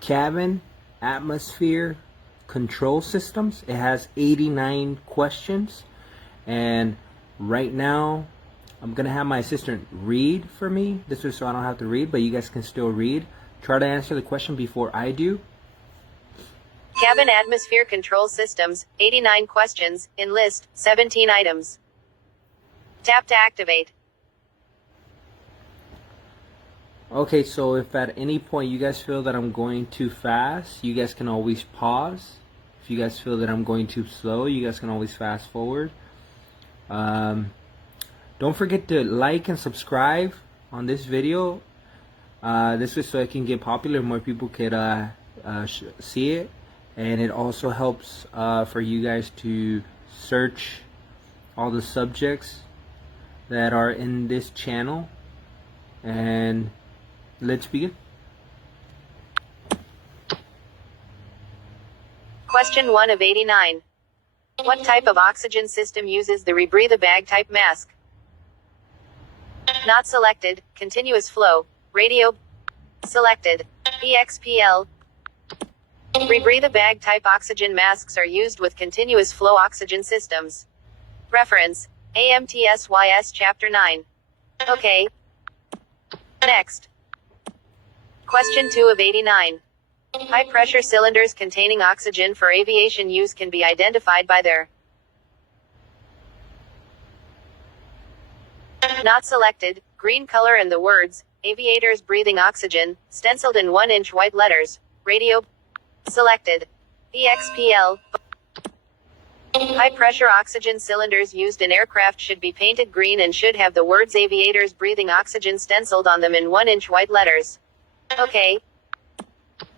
cabin atmosphere control systems. It has 89 questions, and right now I'm gonna have my assistant read for me. This is so I don't have to read, but you guys can still read. Try to answer the question before I do. Cabin atmosphere control systems, 89 questions, in list, 17 items. Tap to activate. Okay, so if at any point you guys feel that I'm going too fast, you guys can always pause. If you guys feel that I'm going too slow, you guys can always fast forward. Don't forget to like and subscribe on this video. This is so it can get popular, more people could see it, and it also helps for you guys to search all the subjects that are in this channel. And let's begin. Question 1 of 89. What type of oxygen system uses the rebreathe-a-bag type mask? Not selected. Continuous flow. Radio. Selected. EXPL. Rebreathe-a-bag type oxygen masks are used with continuous flow oxygen systems. Reference: AMTSYS Chapter 9. Okay. Next. Question 2 of 89. High-pressure cylinders containing oxygen for aviation use can be identified by their. Not selected. Green color and the words, aviators breathing oxygen, stenciled in 1-inch white letters. Radio. Selected. EXPL. High-pressure oxygen cylinders used in aircraft should be painted green and should have the words aviators breathing oxygen stenciled on them in 1-inch white letters. Okay.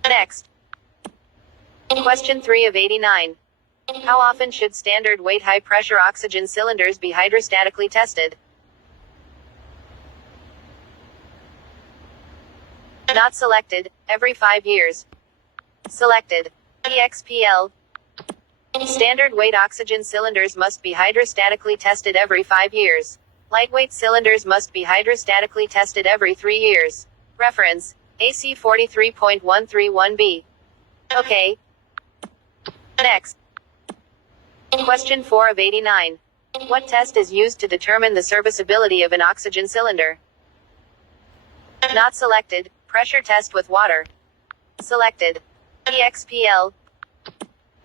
Next. Question 3 of 89. How often should standard weight high-pressure oxygen cylinders be hydrostatically tested? Not selected. Every 5 years. Selected. EXPL. Standard weight oxygen cylinders must be hydrostatically tested every 5 years. Lightweight cylinders must be hydrostatically tested every 3 years. Reference: AC 43.131b. Okay. Next. Question 4 of 89. What test is used to determine the serviceability of an oxygen cylinder? Not selected. Pressure test with water. Selected. EXPL.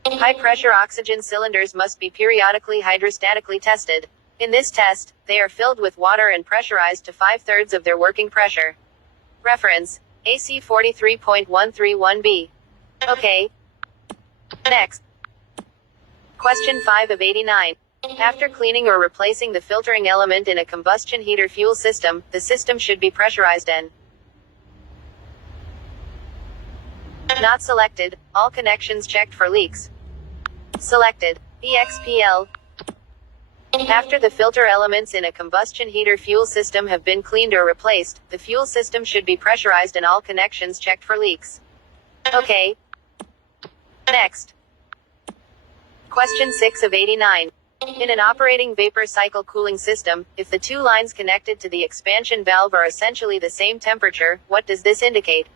High-pressure oxygen cylinders must be periodically hydrostatically tested. In this test, they are filled with water and pressurized to 5/3 of their working pressure. Reference: AC 43.131b. Okay. Next. Question 5 of 89. After cleaning or replacing the filtering element in a combustion heater fuel system, the system should be pressurized and. Not selected. All connections checked for leaks. Selected. EXPL. After the filter elements in a combustion heater fuel system have been cleaned or replaced, the fuel system should be pressurized and all connections checked for leaks. Okay. Next. Question 6 of 89. In an operating vapor cycle cooling system, if the two lines connected to the expansion valve are essentially the same temperature, what does this indicate?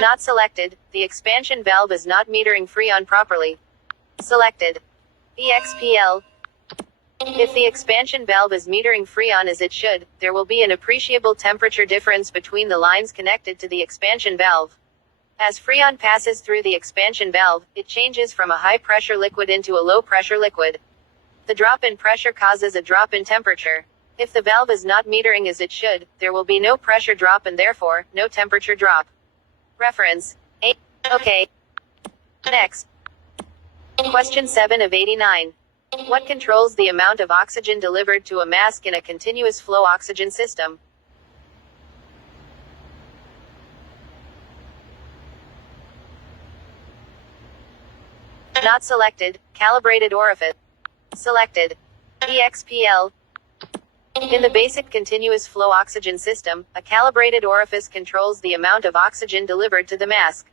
Not selected. The expansion valve is not metering Freon properly. Selected. EXPL. If the expansion valve is metering Freon as it should, there will be an appreciable temperature difference between the lines connected to the expansion valve. As Freon passes through the expansion valve, it changes from a high-pressure liquid into a low-pressure liquid. The drop in pressure causes a drop in temperature. If the valve is not metering as it should, there will be no pressure drop and therefore, no temperature drop. Reference: A. Okay. Next. Question 7 of 89. What controls the amount of oxygen delivered to a mask in a continuous flow oxygen system? Not selected. Calibrated orifice. Selected. EXPL. In the basic continuous flow oxygen system, a calibrated orifice controls the amount of oxygen delivered to the mask.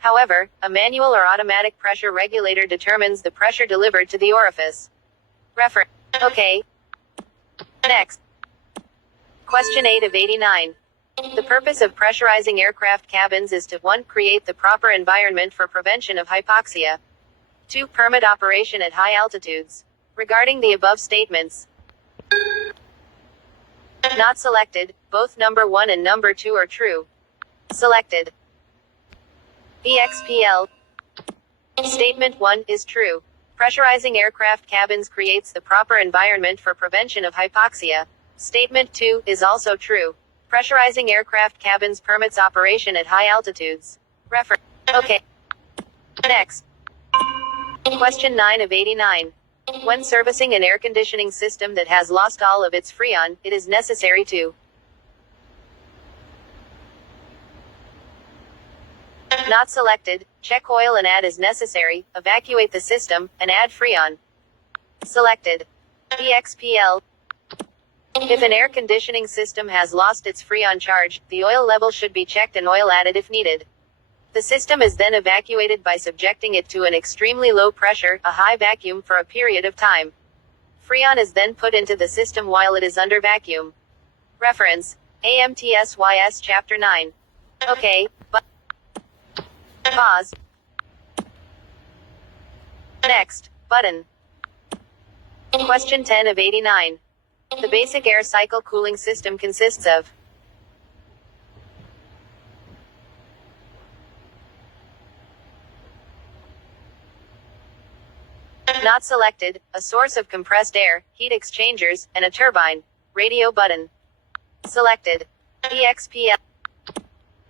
However, a manual or automatic pressure regulator determines the pressure delivered to the orifice. Okay. Next. Question 8 of 89. The purpose of pressurizing aircraft cabins is to 1. Create the proper environment for prevention of hypoxia. 2. Permit operation at high altitudes. Regarding the above statements, not selected, both number 1 and number 2 are true. Selected. EXPL. Statement 1 is true. Pressurizing aircraft cabins creates the proper environment for prevention of hypoxia. Statement 2 is also true. Pressurizing aircraft cabins permits operation at high altitudes. Reference. Okay. Next. Question 9 of 89. When servicing an air conditioning system that has lost all of its freon, it is necessary to not selected, check oil and add as necessary, evacuate the system, and add freon. Selected. EXPL. If an air conditioning system has lost its freon charge, the oil level should be checked and oil added if needed. The system is then evacuated by subjecting it to an extremely low pressure, a high vacuum, for a period of time. Freon is then put into the system while it is under vacuum. Reference. AMTSYS Chapter 9. Okay, but pause. Next, button. Question 10 of 89. The basic air cycle cooling system consists of not selected, a source of compressed air, heat exchangers, and a turbine. Radio button. Selected. EXPL.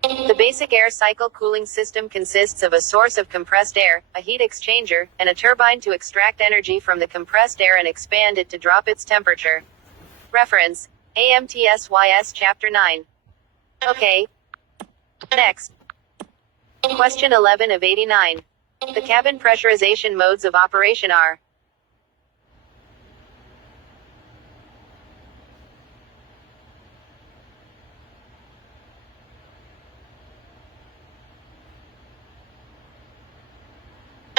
The basic air cycle cooling system consists of a source of compressed air, a heat exchanger, and a turbine to extract energy from the compressed air and expand it to drop its temperature. Reference. AMTSYS Chapter 9. Okay. Next. Question 11 of 89. The cabin pressurization modes of operation are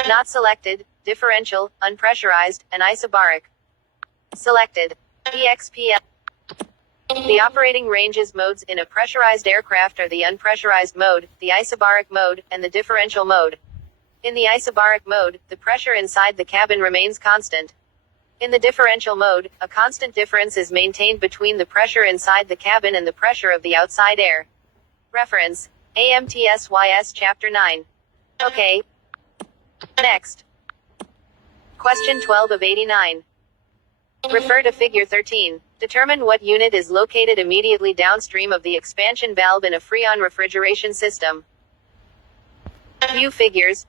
not selected, differential, unpressurized, and isobaric. Selected. EXPL. The operating ranges modes in a pressurized aircraft are the unpressurized mode, the isobaric mode, and the differential mode. In the isobaric mode, the pressure inside the cabin remains constant. In the differential mode, a constant difference is maintained between the pressure inside the cabin and the pressure of the outside air. Reference. AMTSYS Chapter 9. Okay. Next. Question 12 of 89. Refer to Figure 13. Determine what unit is located immediately downstream of the expansion valve in a Freon refrigeration system. View figures.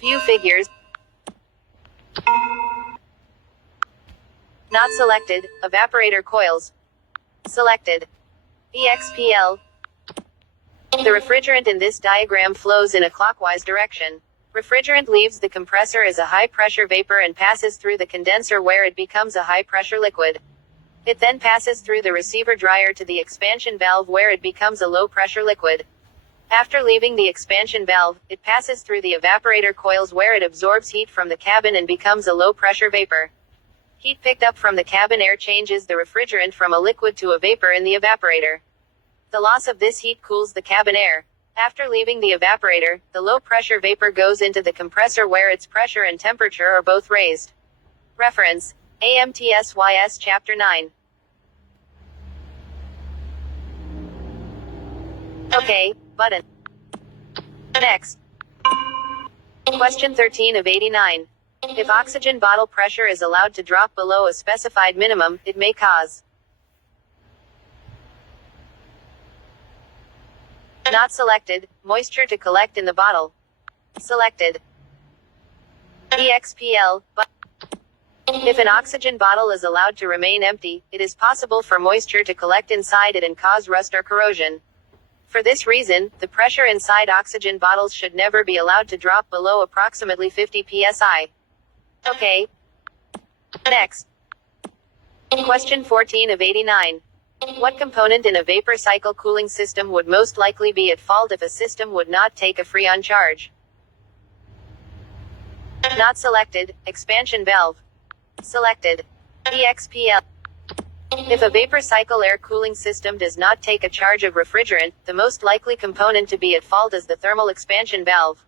View figures. Not selected, evaporator coils. Selected. EXPL. The refrigerant in this diagram flows in a clockwise direction. Refrigerant leaves the compressor as a high-pressure vapor and passes through the condenser where it becomes a high-pressure liquid. It then passes through the receiver dryer to the expansion valve where it becomes a low-pressure liquid. After leaving the expansion valve, it passes through the evaporator coils where it absorbs heat from the cabin and becomes a low-pressure vapor. Heat picked up from the cabin air changes the refrigerant from a liquid to a vapor in the evaporator. The loss of this heat cools the cabin air. After leaving the evaporator, the low-pressure vapor goes into the compressor where its pressure and temperature are both raised. Reference. AMTSYS Chapter 9. Okay, button. Next. Question 13 of 89. If oxygen bottle pressure is allowed to drop below a specified minimum, it may cause not selected, moisture to collect in the bottle. Selected. EXPL, but if an oxygen bottle is allowed to remain empty, it is possible for moisture to collect inside it and cause rust or corrosion. For this reason, the pressure inside oxygen bottles should never be allowed to drop below approximately 50 psi. Okay. Next. Question 14 of 89. What component in a vapor cycle cooling system would most likely be at fault if a system would not take a Freon charge? Not selected. Expansion valve. Selected. EXPL. If a vapor cycle air cooling system does not take a charge of refrigerant, the most likely component to be at fault is the thermal expansion valve.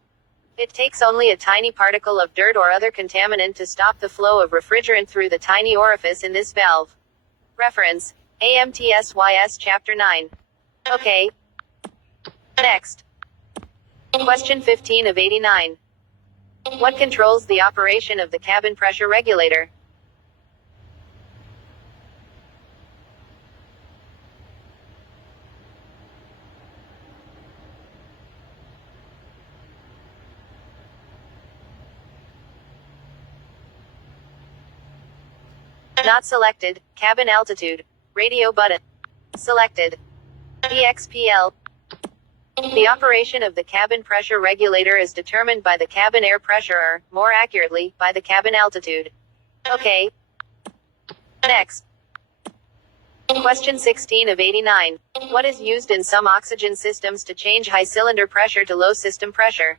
It takes only a tiny particle of dirt or other contaminant to stop the flow of refrigerant through the tiny orifice in this valve. Reference: AMTSYS Chapter 9. Okay. Next. Question 15 of 89. What controls the operation of the cabin pressure regulator? Not selected. Cabin altitude. Radio button. Selected. EXPL. The operation of the cabin pressure regulator is determined by the cabin air pressure or, more accurately, by the cabin altitude. Okay. Next. Question 16 of 89. What is used in some oxygen systems to change high cylinder pressure to low system pressure?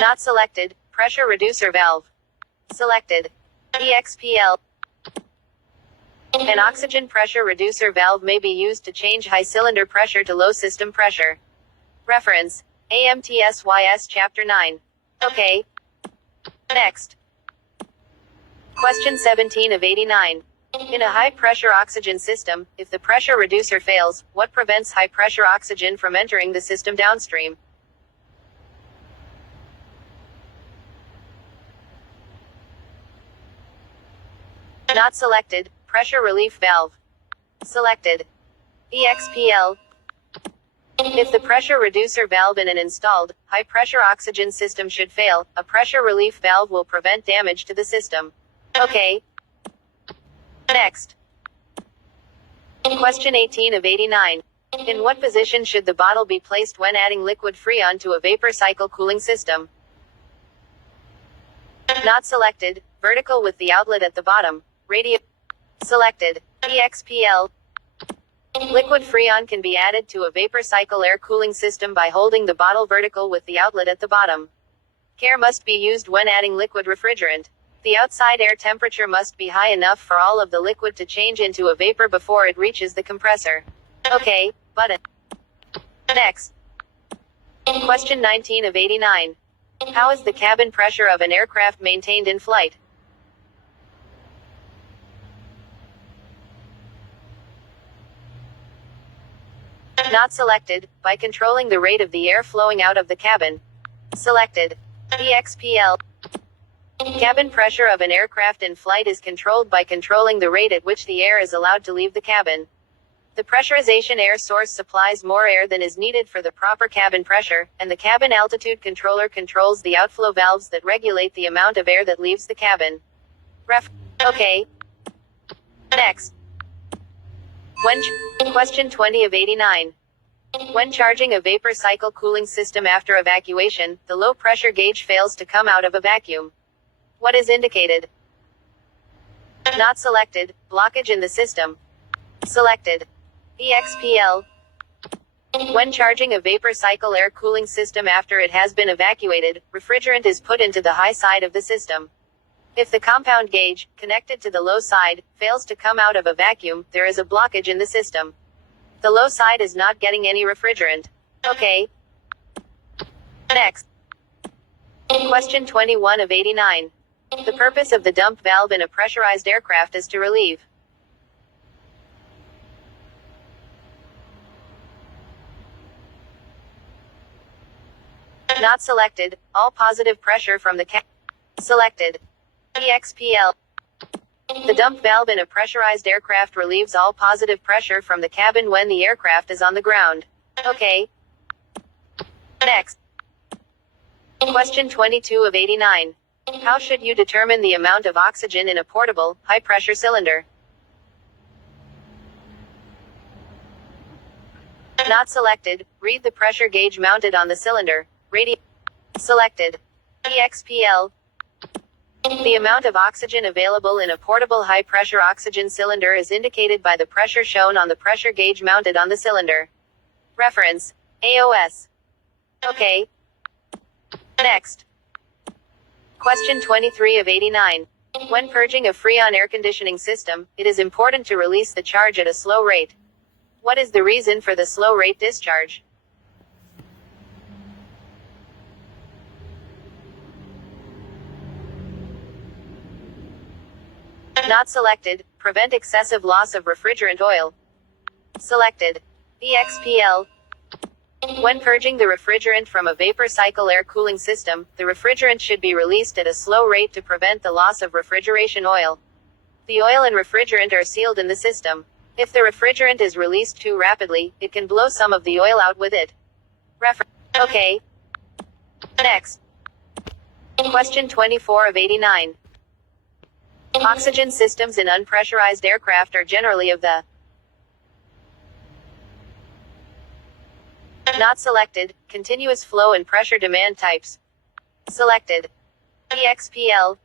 Not selected. Pressure reducer valve. Selected. EXPL. An oxygen pressure reducer valve may be used to change high cylinder pressure to low system pressure. Reference: AMTSYS Chapter 9. Okay. Next. Question 17 of 89. In a high pressure oxygen system, if the pressure reducer fails, what prevents high pressure oxygen from entering the system downstream? Not selected. Pressure relief valve. Selected. EXPL. If the pressure reducer valve in an installed, high pressure oxygen system should fail, a pressure relief valve will prevent damage to the system. Okay. Next. Question 18 of 89. In what position should the bottle be placed when adding liquid Freon to a vapor cycle cooling system? Not selected. Vertical with the outlet at the bottom. Radio. Selected. EXPL. Liquid Freon can be added to a vapor cycle air cooling system by holding the bottle vertical with the outlet at the bottom. Care must be used when adding liquid refrigerant. The outside air temperature must be high enough for all of the liquid to change into a vapor before it reaches the compressor. Okay, button. Next. Question 19 of 89. How is the cabin pressure of an aircraft maintained in flight? Not selected. By controlling the rate of the air flowing out of the cabin. Selected. EXPL. Cabin pressure of an aircraft in flight is controlled by controlling the rate at which the air is allowed to leave the cabin. The pressurization air source supplies more air than is needed for the proper cabin pressure, and the cabin altitude controller controls the outflow valves that regulate the amount of air that leaves the cabin. Okay. Next. Question 20 of 89. When charging a vapor cycle cooling system after evacuation, the low pressure gauge fails to come out of a vacuum. What is indicated? Not selected. Blockage in the system. Selected. EXPL. When charging a vapor cycle air cooling system after it has been evacuated, refrigerant is put into the high side of the system. If the compound gauge, connected to the low side, fails to come out of a vacuum, there is a blockage in the system. The low side is not getting any refrigerant. Okay. Next. Question 21 of 89. The purpose of the dump valve in a pressurized aircraft is to relieve. Not selected. All positive pressure from the Selected. EXPL. The dump valve in a pressurized aircraft relieves all positive pressure from the cabin when the aircraft is on the ground. Okay. Next. Question 22 of 89. How should you determine the amount of oxygen in a portable, high-pressure cylinder? Not selected. Read the pressure gauge mounted on the cylinder. Selected. EXPL. The amount of oxygen available in a portable high-pressure oxygen cylinder is indicated by the pressure shown on the pressure gauge mounted on the cylinder. Reference: AOS. Okay. Next. Question 23 of 89. When purging a Freon air conditioning system, it is important to release the charge at a slow rate. What is the reason for the slow rate discharge? Not selected. Prevent excessive loss of refrigerant oil. Selected. EXPL. When purging the refrigerant from a vapor cycle air cooling system, the refrigerant should be released at a slow rate to prevent the loss of refrigeration oil. The oil and refrigerant are sealed in the system. If the refrigerant is released too rapidly, it can blow some of the oil out with it. Okay. Next. Question 24 of 89. Oxygen systems in unpressurized aircraft are generally of the not selected, continuous flow and pressure demand types. Selected. EXPL.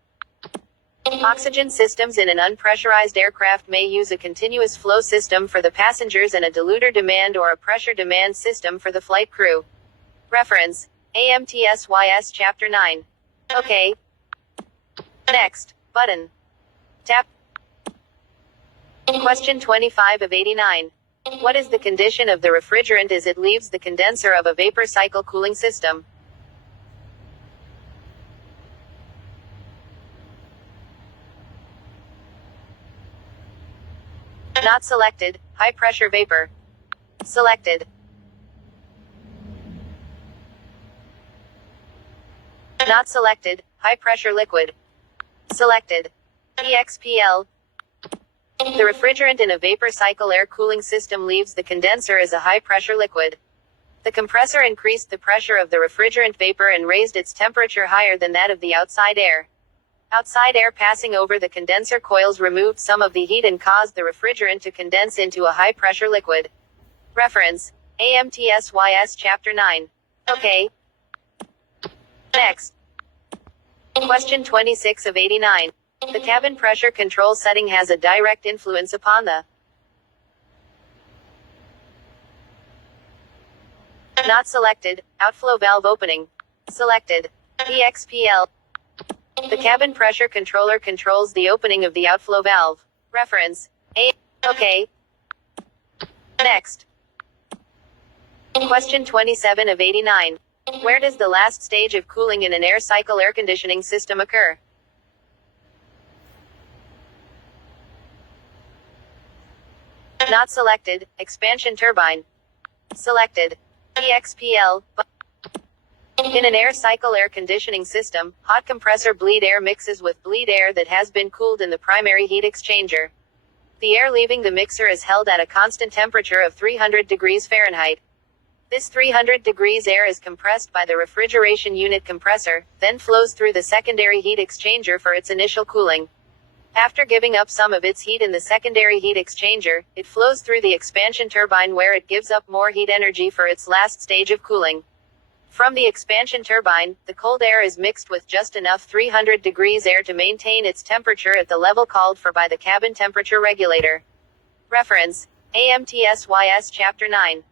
Oxygen systems in an unpressurized aircraft may use a continuous flow system for the passengers and a diluter demand or a pressure demand system for the flight crew. Reference: AMTSYS Chapter 9. Okay. Next. Button. Tap. Question 25 of 89. What is the condition of the refrigerant as it leaves the condenser of a vapor cycle cooling system? Not selected. High pressure vapor. Selected. Not selected. High pressure liquid. Selected. EXPL. The refrigerant in a vapor cycle air cooling system leaves the condenser as a high pressure liquid. The compressor increased the pressure of the refrigerant vapor and raised its temperature higher than that of the outside air. Outside air passing over the condenser coils removed some of the heat and caused the refrigerant to condense into a high pressure liquid. Reference: AMTSYS Chapter 9. Okay. Next. Question 26 of 89. The cabin pressure control setting has a direct influence upon the not selected, outflow valve opening. Selected. EXPL. The cabin pressure controller controls the opening of the outflow valve. Reference: A. Okay. Next. Question 27 of 89. Where does the last stage of cooling in an air cycle air conditioning system occur? Not selected. Expansion turbine. Selected. EXPL. In an air cycle air conditioning system, hot compressor bleed air mixes with bleed air that has been cooled in the primary heat exchanger. The air leaving the mixer is held at a constant temperature of 300 degrees Fahrenheit. This 300 degrees air is compressed by the refrigeration unit compressor, then flows through the secondary heat exchanger for its initial cooling. After giving up some of its heat in the secondary heat exchanger, it flows through the expansion turbine where it gives up more heat energy for its last stage of cooling. From the expansion turbine, the cold air is mixed with just enough 300 degrees air to maintain its temperature at the level called for by the cabin temperature regulator. Reference: AMTSYS Chapter 9.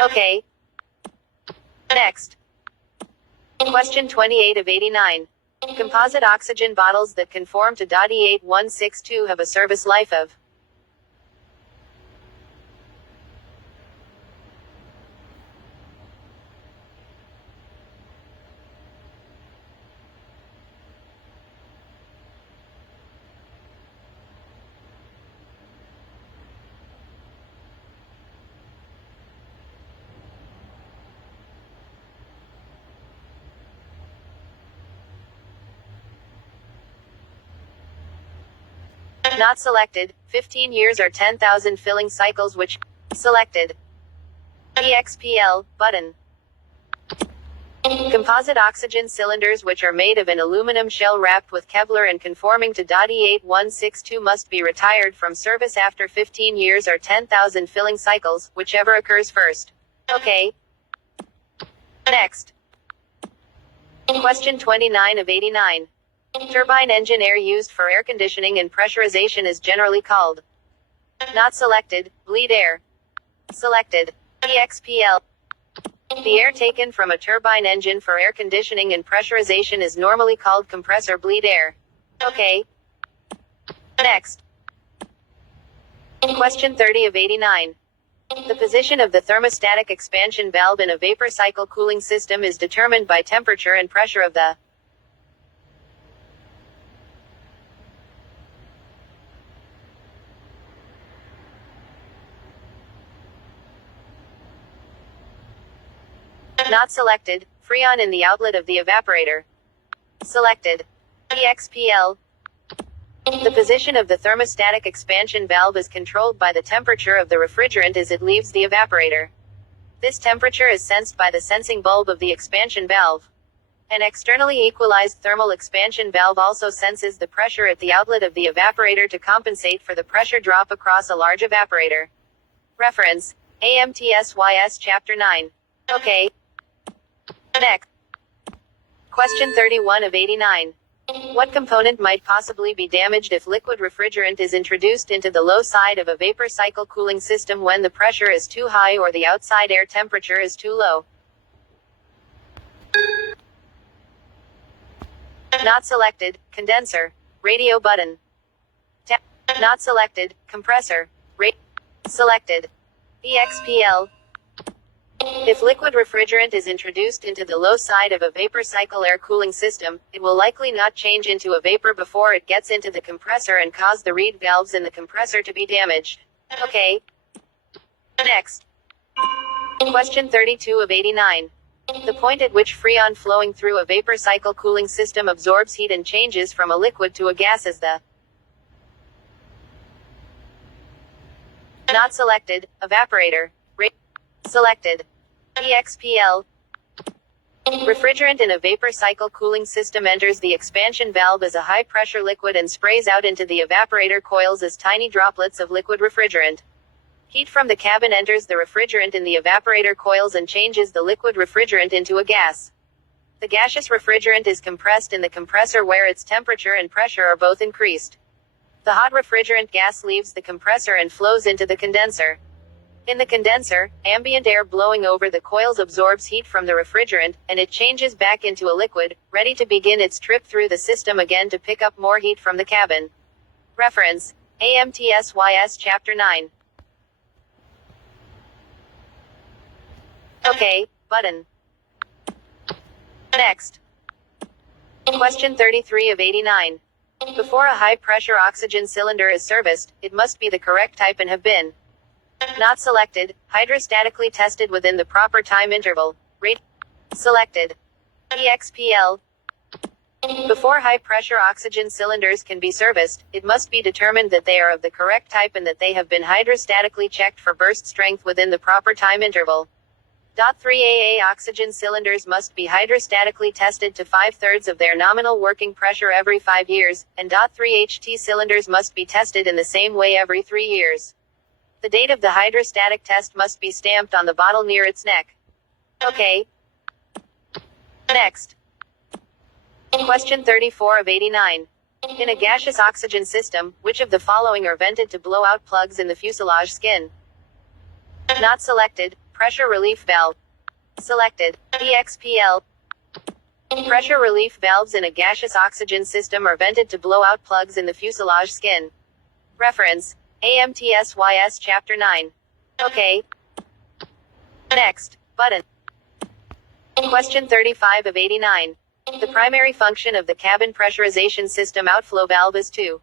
Okay. Next. Question 28 of 89. Composite oxygen bottles that conform to DOT 8162 have a service life of not selected, 15 years or 10,000 filling cycles which selected. EXPL button. Composite oxygen cylinders which are made of an aluminum shell wrapped with Kevlar and conforming to DOT 8162 must be retired from service after 15 years or 10,000 filling cycles, whichever occurs first. Okay. Next. Question 29 of 89. Turbine engine air used for air conditioning and pressurization is generally called. Not selected, bleed air. Selected. EXPL. The air taken from a turbine engine for air conditioning and pressurization is normally called compressor bleed air. Okay. Next. Question 30 of 89. The position of the thermostatic expansion valve in a vapor cycle cooling system is determined by temperature and pressure of the. Not selected, freon in the outlet of the evaporator. Selected. EXPL. The position of the thermostatic expansion valve is controlled by the temperature of the refrigerant as it leaves the evaporator. This temperature is sensed by the sensing bulb of the expansion valve. An externally equalized thermal expansion valve also senses the pressure at the outlet of the evaporator to compensate for the pressure drop across a large evaporator. Reference: AMTSYS Chapter 9. Okay. Next. Question 31 of 89. What component might possibly be damaged if liquid refrigerant is introduced into the low side of a vapor cycle cooling system when the pressure is too high or the outside air temperature is too low? Not selected, condenser. Radio button. Not selected, compressor. Selected. EXPL. If liquid refrigerant is introduced into the low side of a vapor cycle air cooling system, it will likely not change into a vapor before it gets into the compressor and cause the reed valves in the compressor to be damaged. Okay. Next. Question 32 of 89. The point at which freon flowing through a vapor cycle cooling system absorbs heat and changes from a liquid to a gas is the. Not selected, evaporator. Selected. EXPL. Refrigerant in a vapor cycle cooling system enters the expansion valve as a high-pressure liquid and sprays out into the evaporator coils as tiny droplets of liquid refrigerant. Heat from the cabin enters the refrigerant in the evaporator coils and changes the liquid refrigerant into a gas. The gaseous refrigerant is compressed in the compressor where its temperature and pressure are both increased. The hot refrigerant gas leaves the compressor and flows into the condenser. In the condenser, ambient air blowing over the coils absorbs heat from the refrigerant, and it changes back into a liquid, ready to begin its trip through the system again to pick up more heat from the cabin. Reference: AMTSYS Chapter 9. Okay, button. Next. Question 33 of 89. Before a high-pressure oxygen cylinder is serviced, it must be the correct type and have been. Not selected, hydrostatically tested within the proper time interval. Selected. EXPL. Before high-pressure oxygen cylinders can be serviced, it must be determined that they are of the correct type and that they have been hydrostatically checked for burst strength within the proper time interval. 3AA oxygen cylinders must be hydrostatically tested to 5/3 of their nominal working pressure every 5 years, and 3HT cylinders must be tested in the same way every 3 years. The date of the hydrostatic test must be stamped on the bottle near its neck. Okay. Next. Question 34 of 89. In a gaseous oxygen system, which of the following are vented to blow out plugs in the fuselage skin? Not selected, pressure relief valve. Selected. EXPL. Pressure relief valves in a gaseous oxygen system are vented to blow out plugs in the fuselage skin. Reference: AMTSYS Chapter 9. Okay. Next. Button. Question 35 of 89. The primary function of the cabin pressurization system outflow valve is to.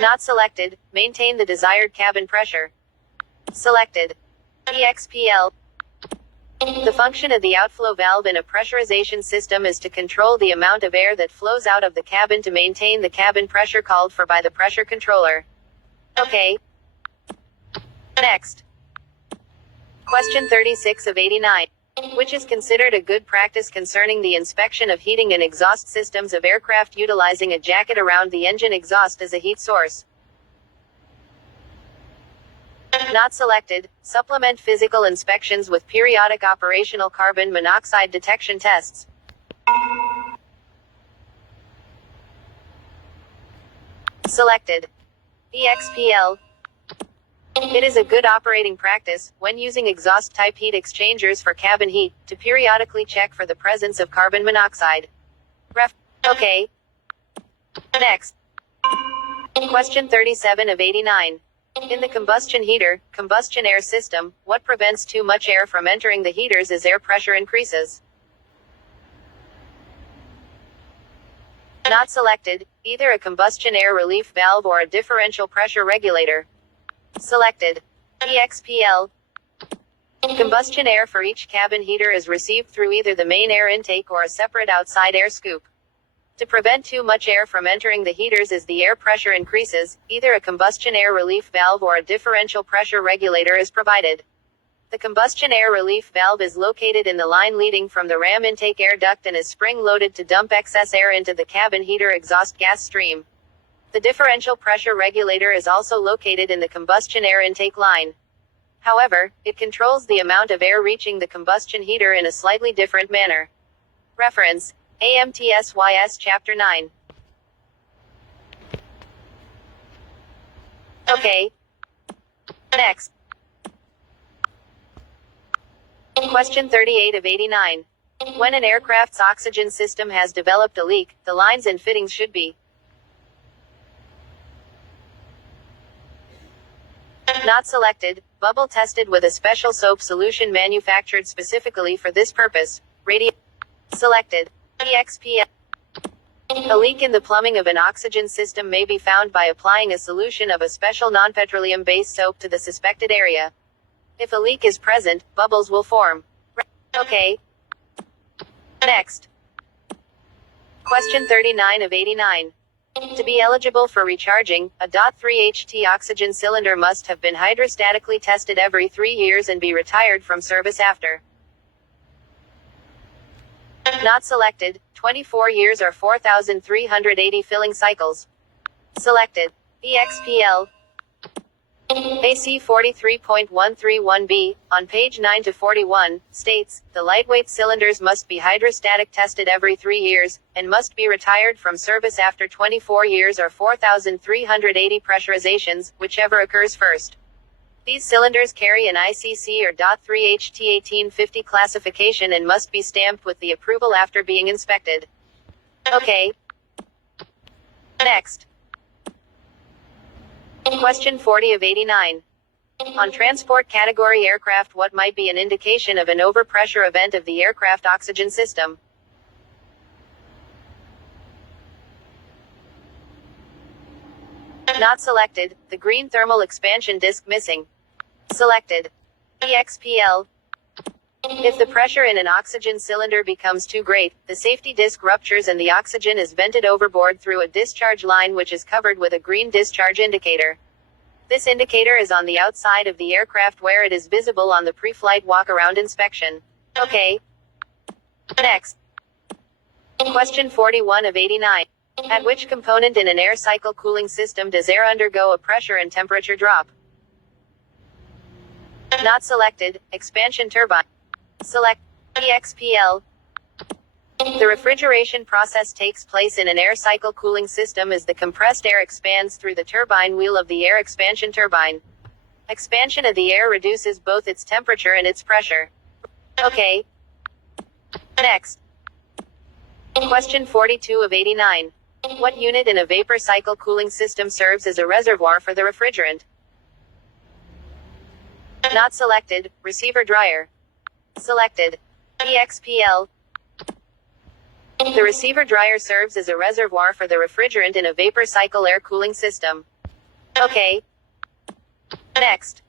Not selected, maintain the desired cabin pressure. Selected. EXPL. The function of the outflow valve in a pressurization system is to control the amount of air that flows out of the cabin to maintain the cabin pressure called for by the pressure controller. Okay. Next. Question 36 of 89. Which is considered a good practice concerning the inspection of heating and exhaust systems of aircraft utilizing a jacket around the engine exhaust as a heat source? Not selected. Supplement physical inspections with periodic operational carbon monoxide detection tests. Selected. EXPL. It is a good operating practice, when using exhaust-type heat exchangers for cabin heat, to periodically check for the presence of carbon monoxide. Okay. Next. Question 37 of 89. In the combustion heater, combustion air system, what prevents too much air from entering the heaters as air pressure increases? Not selected. Either a combustion air relief valve or a differential pressure regulator. Selected. EXPL. Combustion air for each cabin heater is received through either the main air intake or a separate outside air scoop. To prevent too much air from entering the heaters as the air pressure increases, either a combustion air relief valve or a differential pressure regulator is provided. The combustion air relief valve is located in the line leading from the ram intake air duct and is spring-loaded to dump excess air into the cabin heater exhaust gas stream. The differential pressure regulator is also located in the combustion air intake line. However, it controls the amount of air reaching the combustion heater in a slightly different manner. Reference: AMTSYS Chapter 9. Okay. Next. Question 38 of 89. When an aircraft's oxygen system has developed a leak, the lines and fittings should be not selected. Bubble tested with a special soap solution manufactured specifically for this purpose. Selected. EXPL. A leak in the plumbing of an oxygen system may be found by applying a solution of a special non-petroleum-based soap to the suspected area. If a leak is present, bubbles will form. Okay. Next. Question 39 of 89. To be eligible for recharging, a .3HT oxygen cylinder must have been hydrostatically tested every 3 years and be retired from service after. Not selected. 24 years or 4,380 filling cycles. Selected. EXPL. AC 43.131b, on page 9 to 41, states, the lightweight cylinders must be hydrostatic tested every 3 years, and must be retired from service after 24 years or 4,380 pressurizations, whichever occurs first. These cylinders carry an ICC or .3HT 1850 classification and must be stamped with the approval after being inspected. Okay. Next. Question 40 of 89. On transport category aircraft, what might be an indication of an overpressure event of the aircraft oxygen system? Not selected. The green thermal expansion disc missing. Selected. EXPL. If the pressure in an oxygen cylinder becomes too great, the safety disc ruptures and the oxygen is vented overboard through a discharge line which is covered with a green discharge indicator. This indicator is on the outside of the aircraft where it is visible on the pre-flight walk-around inspection. Okay. Next. Question 41 of 89. At which component in an air cycle cooling system does air undergo a pressure and temperature drop? Not selected. Expansion turbine. Select. EXPL. The refrigeration process takes place in an air cycle cooling system as the compressed air expands through the turbine wheel of the air expansion turbine. Expansion of the air reduces both its temperature and its pressure. Okay. Next. Question 42 of 89. What unit in a vapor cycle cooling system serves as a reservoir for the refrigerant? Not selected. Receiver dryer. Selected. EXPL. The receiver dryer serves as a reservoir for the refrigerant in a vapor cycle air cooling system. Okay. Next.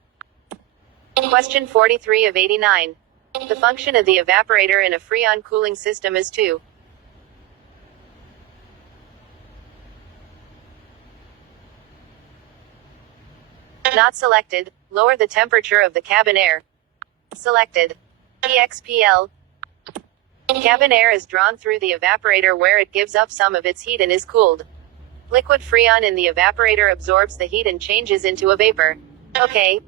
Question 43 of 89. The function of the evaporator in a Freon cooling system is to not selected. Lower the temperature of the cabin air. Selected. EXPL. Cabin air is drawn through the evaporator where it gives up some of its heat and is cooled. Liquid Freon in the evaporator absorbs the heat and changes into a vapor. Okay.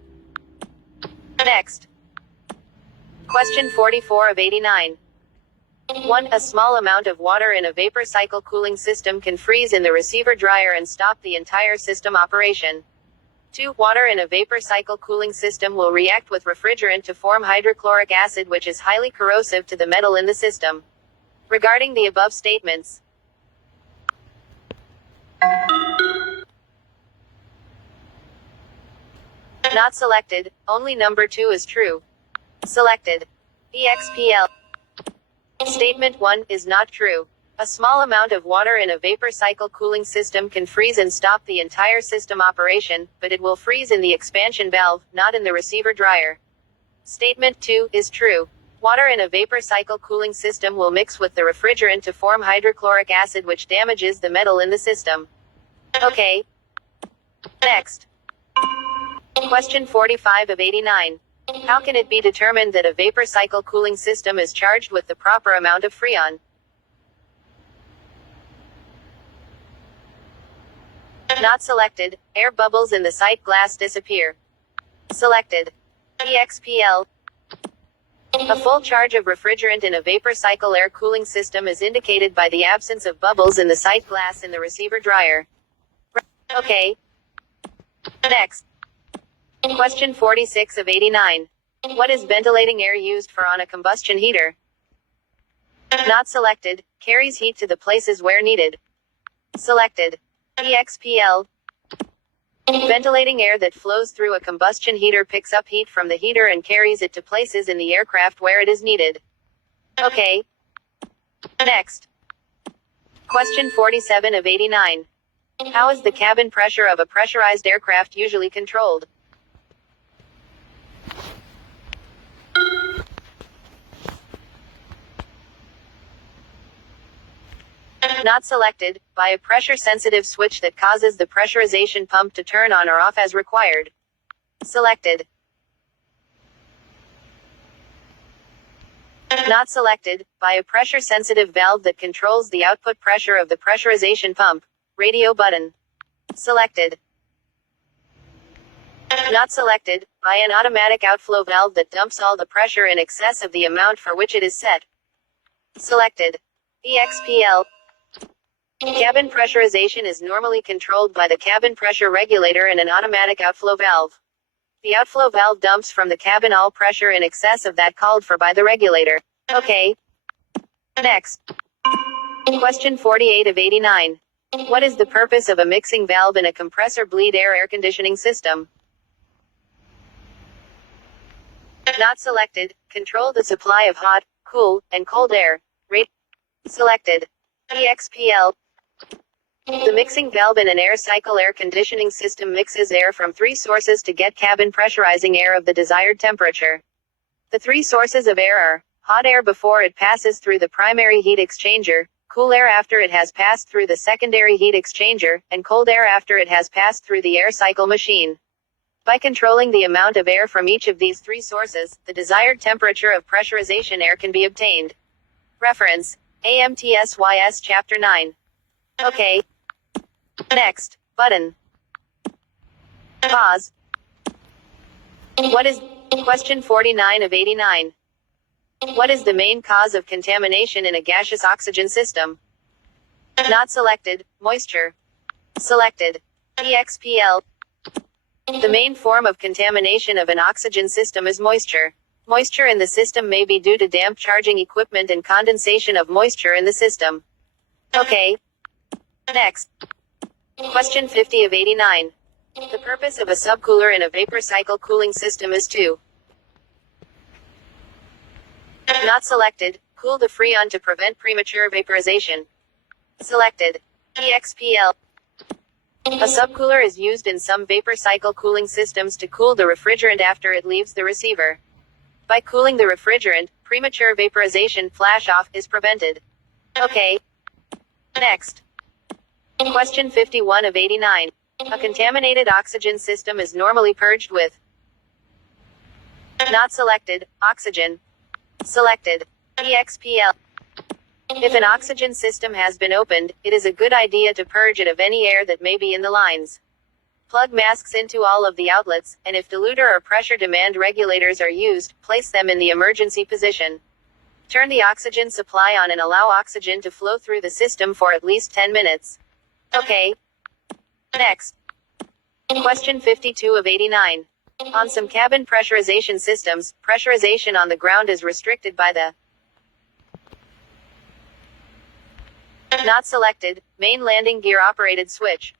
Next. Question 44 of 89. 1. A small amount of water in a vapor cycle cooling system can freeze in the receiver dryer and stop the entire system operation. 2. Water in a vapor cycle cooling system will react with refrigerant to form hydrochloric acid, which is highly corrosive to the metal in the system. Regarding the above statements. Not selected, only number 2 is true. Selected. EXPL. Statement 1 is not true. A small amount of water in a vapor cycle cooling system can freeze and stop the entire system operation, but it will freeze in the expansion valve, not in the receiver dryer. Statement 2 is true. Water in a vapor cycle cooling system will mix with the refrigerant to form hydrochloric acid, which damages the metal in the system. Okay. Next. Question 45 of 89. How can it be determined that a vapor cycle cooling system is charged with the proper amount of freon? Not selected. Air bubbles in the sight glass disappear. Selected. EXPL. A full charge of refrigerant in a vapor cycle air cooling system is indicated by the absence of bubbles in the sight glass in the receiver dryer. Okay. Next. Question 46 of 89. What is ventilating air used for on a combustion heater? Not selected. Carries heat to the places where needed. Selected. EXPL. Ventilating air that flows through a combustion heater picks up heat from the heater and carries it to places in the aircraft where it is needed. Okay. Next. Question 47 of 89. How is the cabin pressure of a pressurized aircraft usually controlled? Not selected. By a pressure-sensitive switch that causes the pressurization pump to turn on or off as required. Selected. Not selected. By a pressure-sensitive valve that controls the output pressure of the pressurization pump. Radio button. Selected. Not selected. By an automatic outflow valve that dumps all the pressure in excess of the amount for which it is set. Selected. EXPL. Cabin pressurization is normally controlled by the cabin pressure regulator and an automatic outflow valve. The outflow valve dumps from the cabin all pressure in excess of that called for by the regulator. Okay. Next. Question 48 of 89. What is the purpose of a mixing valve in a compressor bleed air conditioning system? Not selected. Control the supply of hot, cool, and cold air. Rate. Selected. EXPL. The mixing valve in an air cycle air conditioning system mixes air from 3 sources to get cabin pressurizing air of the desired temperature. The 3 sources of air are hot air before it passes through the primary heat exchanger, cool air after it has passed through the secondary heat exchanger, and cold air after it has passed through the air cycle machine. By controlling the amount of air from each of these 3 sources, the desired temperature of pressurization air can be obtained. Reference: AMTSYS Chapter 9. Okay. Next. Button. Pause. What is question 49 of 89? What is the main cause of contamination in a gaseous oxygen system? Not selected. Moisture. Selected. EXPL. The main form of contamination of an oxygen system is moisture. Moisture in the system may be due to damp charging equipment and condensation of moisture in the system. Okay. Next. Question 50 of 89. The purpose of a subcooler in a vapor cycle cooling system is to not selected. Cool the freon to prevent premature vaporization. Selected. EXPL. A subcooler is used in some vapor cycle cooling systems to cool the refrigerant after it leaves the receiver. By cooling the refrigerant, premature vaporization flash-off is prevented. Okay. Next. Question 51 of 89. A contaminated oxygen system is normally purged with not selected. Oxygen. Selected. EXPL. If an oxygen system has been opened, it is a good idea to purge it of any air that may be in the lines. Plug masks into all of the outlets, and if diluter or pressure demand regulators are used, place them in the emergency position. Turn the oxygen supply on and allow oxygen to flow through the system for at least 10 minutes. Okay. Next. Question 52 of 89. On some cabin pressurization systems, pressurization on the ground is restricted by the not selected, main landing gear operated switch.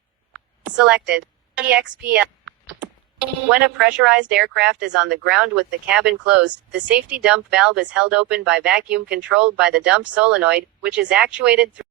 Selected. EXPL. When a pressurized aircraft is on the ground with the cabin closed, the safety dump valve is held open by vacuum controlled by the dump solenoid, which is actuated through